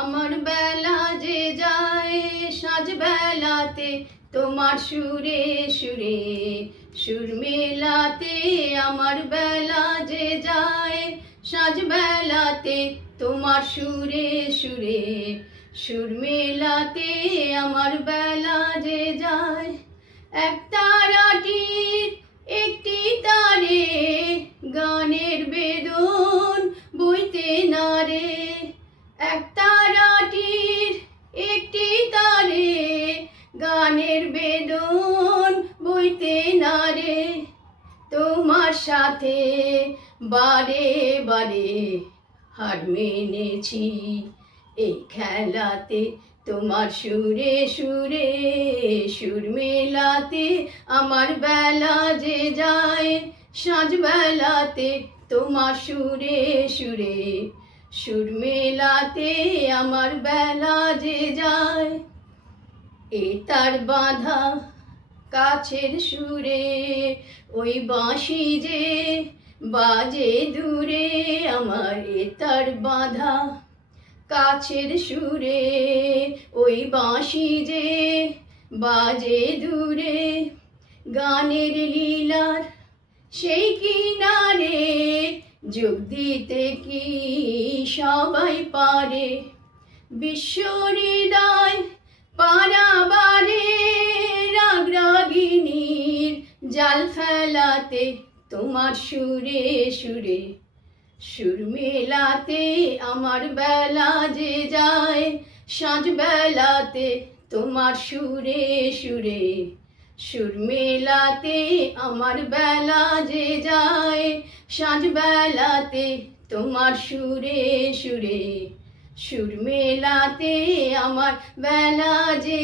আমার বেলা যে যায়, সাজ বেলাতে তোমার সুরে সুরে, সুর মেলাতে আমার বেলা যে যায়, সাজ বেলাতে তোমার সুরে সুরে, সুর মেলাতে আমার বেলা যে যায়। এক তারাটির একটি তারে গানের বেদন বইতে সাথে বারে বারে হার মেনেছি। এই খেলাতে তোমার সুরে সুরে, সুর মেলাতে আমার বেলা যে যায়। সাঁঝ বেলাতে তোমার সুরে সুরে, সুর মেলাতে আমার বেলা যে যায়। এ তার বাঁধা কাছের সুরে ওই বাঁশি যে বাজে দূরে, আমার তার বাঁধা। কাছের সুরে ওই বাঁশি যে বাজে দূরে, গানের লীলার সেই কিনারে যোগ দিতে কি সবাই পারে? বিশ্ব হৃদয় পারাবারে জাল ফেলাতে তোমার সুরে সুরে, সুর মেলাতে আমার বেলা যে যায় সাঁঝ বেলাতে তোমার সুরে সুরে, সুর মেলাতে আমার বেলা যে যায় সাঁঝ বেলাতে তোমার সুরে সুরে, সুর মেলাতে আমার বেলা যে